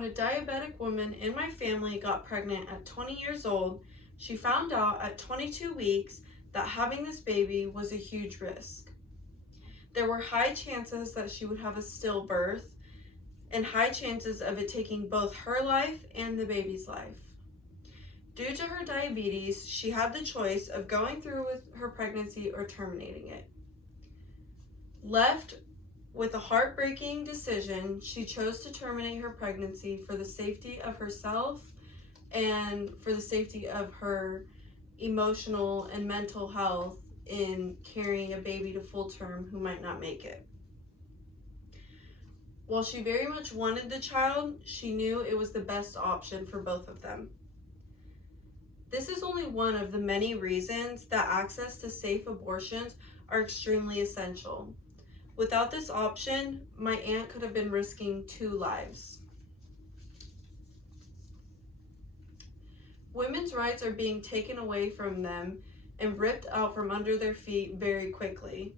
when a diabetic woman in my family got pregnant at 20 years old, she found out at 22 weeks that having this baby was a huge risk. There were high chances that she would have a stillbirth and high chances of it taking both her life and the baby's life. Due to her diabetes, she had the choice of going through with her pregnancy or terminating it. Left with a heartbreaking decision, she chose to terminate her pregnancy for the safety of herself and for the safety of her emotional and mental health in carrying a baby to full term who might not make it. While she very much wanted the child, she knew it was the best option for both of them. This is only one of the many reasons that access to safe abortions are extremely essential. Without this option, my aunt could have been risking 2 lives. Women's rights are being taken away from them and ripped out from under their feet very quickly.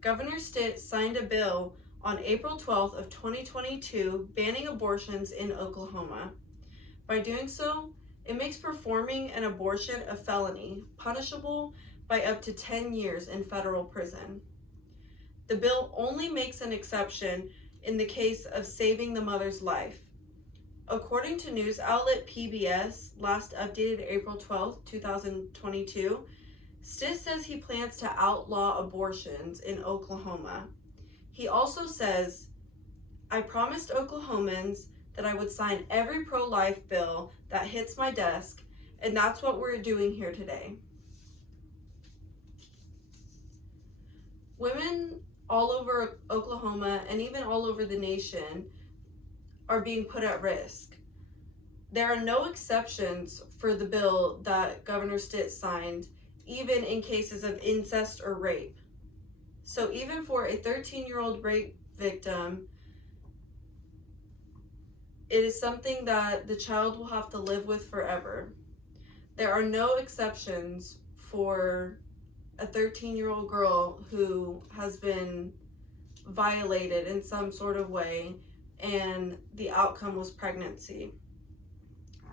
Governor Stitt signed a bill on April 12th of 2022 banning abortions in Oklahoma. By doing so, it makes performing an abortion a felony, punishable by up to 10 years in federal prison. The bill only makes an exception in the case of saving the mother's life. According to news outlet PBS, last updated April 12, 2022, Stitt says he plans to outlaw abortions in Oklahoma. He also says, "I promised Oklahomans that I would sign every pro-life bill that hits my desk, and that's what we're doing here today." Women all over Oklahoma and even all over the nation are being put at risk. There are no exceptions for the bill that Governor Stitt signed, even in cases of incest or rape. So even for a 13-year-old rape victim, it is something that the child will have to live with forever. There are no exceptions for a 13-year-old girl who has been violated in some sort of way and the outcome was pregnancy.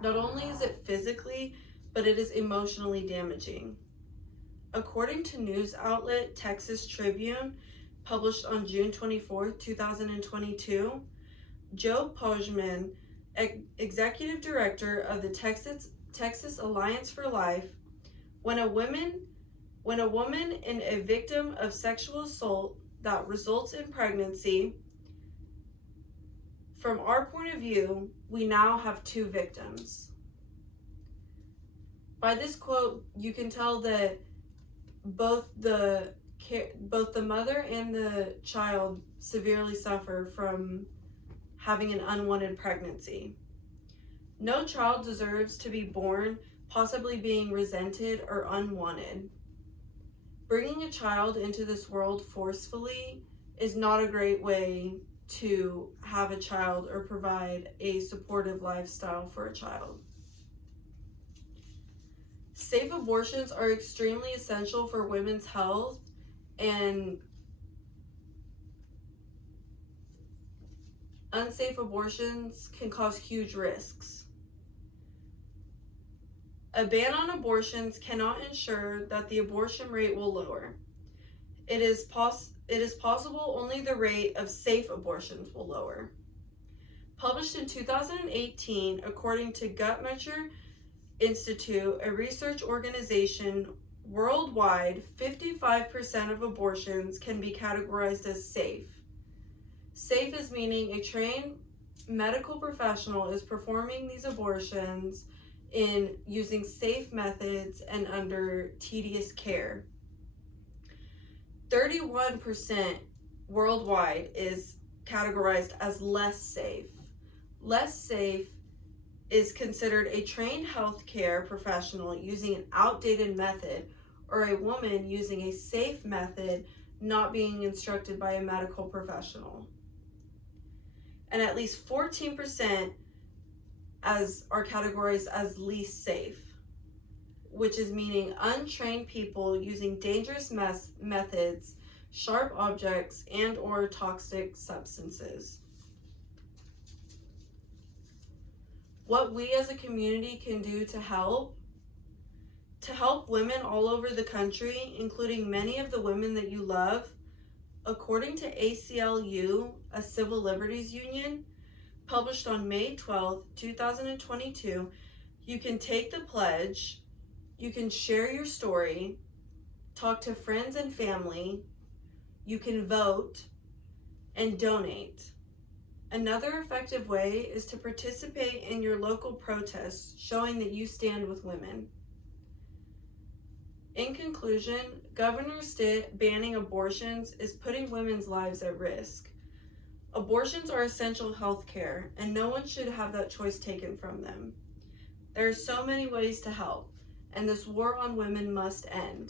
Not only is it physically, but it is emotionally damaging. According to news outlet Texas Tribune, published on June 24, 2022, Joe Pojman, executive director of the Texas Alliance for Life, when a woman and a victim of sexual assault that results in pregnancy, from our point of view, we now have 2 victims. By this quote, you can tell that both the mother and the child severely suffer from having an unwanted pregnancy. No child deserves to be born possibly being resented or unwanted. Bringing a child into this world forcefully is not a great way to have a child or provide a supportive lifestyle for a child. Safe abortions are extremely essential for women's health, and unsafe abortions can cause huge risks. A ban on abortions cannot ensure that the abortion rate will lower. It is possible only the rate of safe abortions will lower. Published in 2018, according to Guttmacher Institute, a research organization worldwide, 55% of abortions can be categorized as safe. Safe is meaning a trained medical professional is performing these abortions in using safe methods and under tedious care. 31% worldwide is categorized as less safe. Less safe is considered a trained healthcare professional using an outdated method, or a woman using a safe method not being instructed by a medical professional. And at least 14% are categorized as least safe, which is meaning untrained people using dangerous methods, sharp objects, and or toxic substances. What we as a community can do to help women all over the country, including many of the women that you love. According to ACLU, a civil liberties union, published on May 12th, 2022, you can take the pledge, you can share your story, talk to friends and family, you can vote, and donate. Another effective way is to participate in your local protests, showing that you stand with women. In conclusion, Governor Stitt banning abortions is putting women's lives at risk. Abortions are essential health care, and no one should have that choice taken from them. There are so many ways to help, and this war on women must end.